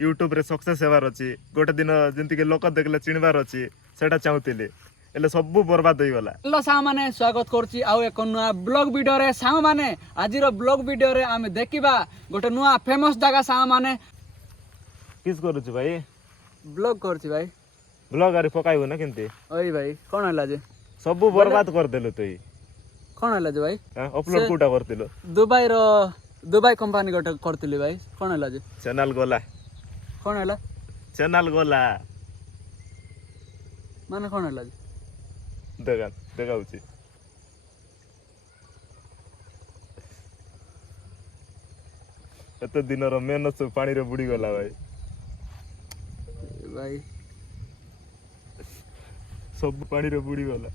YouTube रे success हेबार अछि गोटे दिन जेंति के लोक देखले चिनबार अछि सेटा चाहूतिले एले सब बर्बाद होई गला। हेलो साङ माने स्वागत करछि आउ एक नुआ ब्लॉग वीडियो रे साङ माने आजिर ब्लॉग वीडियो रे आमे देखिबा गोटे नुआ फेमस जगह साङ माने किस करू छी भाई ब्लॉग करछि भाई ब्लॉग आरी पकाइबो ना केंति ओई भाई कोन हला जे सब बर्बाद कर देलो तई कोन हला जे भाई अपलोड कोटा करतिलो दुबई कंपनी गोटे करतिली भाई कोन हला जे चैनल गला कोन हला चैनल गला माने कोन हला जे देखाउछि एते दिन रो मेहनत सब पानी रे बुड़ी गला भाई भाई सब पानी रे बुड़ी गला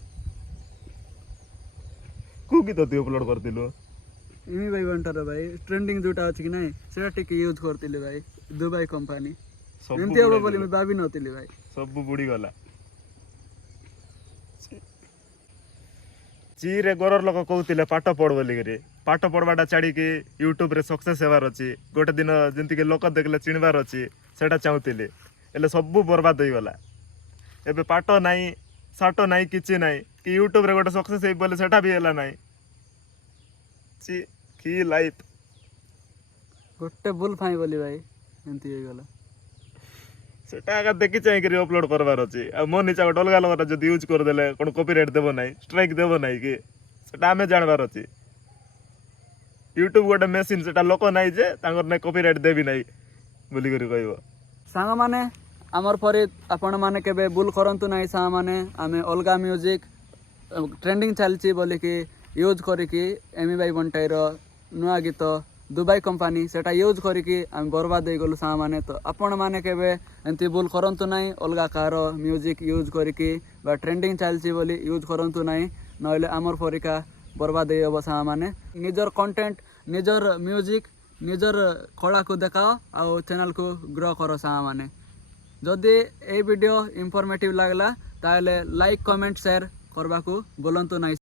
को की तो अपलोड करतिलो इमी भाई बंटार भाई ट्रेंडिंग जोटा अछि कि नै सेटा टिके यूज करतिले भाई दुबई कंपनी सब एमती हो बोली मैं भाभी नतिली भाई सब बुड़ी गला चीरे गरर लोक कहूतिले पाठ पढ़ बोली करी पाठ पढ़वाटा छाड़ी कि यूट्यूब रे सक्सेस हेबार अछि गोटे दिन जेंति के लोक देखले चिनबार अछि सेटा चाहूतिले एले सब बर्बाद होई गला एबे पाठ नाही साठ नाही किछि नाही कि यूट्यूब रे गोटे सक्सेस हेई बोले सेटा भी हेला नाही ची की लाइफ गोटे बुल फाई बोली भाई एमती हो गला सेटा आगा देखि चाहि करी अपलोड करबार अछि आ मो निचा गोटे अलगा अलगा जदि यूज कर देले कोन कॉपीराइट देबो नाही स्ट्राइक देबो नाही कि सेटा हमें जानबार अछि यूट्यूब गोटे मशीन सेटा लोक नाही जे तांगर ने कॉपीराइट देबी नाही बोली करी कहबो साङ माने आमर परे आपण माने केबे बुल करंतु नाही साङ माने आमे अलगा म्यूजिक ट्रेंडिंग चलछि बोली कि यूज करी कि एमी भाई बंटाइर नुआ गीत दुबई कंपनी सेटा यूज करी कि आम बर्बाद हो गलु साङ माने तो आपण माने केबे एंती बुल करंतु नाही अलगा कार म्यूजिक यूज करी कि बा ट्रेंडिंग चलछि बोली यूज करंतु नाही नहले आमर परिका बर्बाद हो साङ माने निजर कंटेंट निजर म्यूजिक निजर कला को देखाओ आ चैनल को ग्रो करो साङ माने जदि ए वीडियो इंफॉर्मेटिव लागला ताले लाइक कमेंट शेयर करबा को बोलंतु नाही।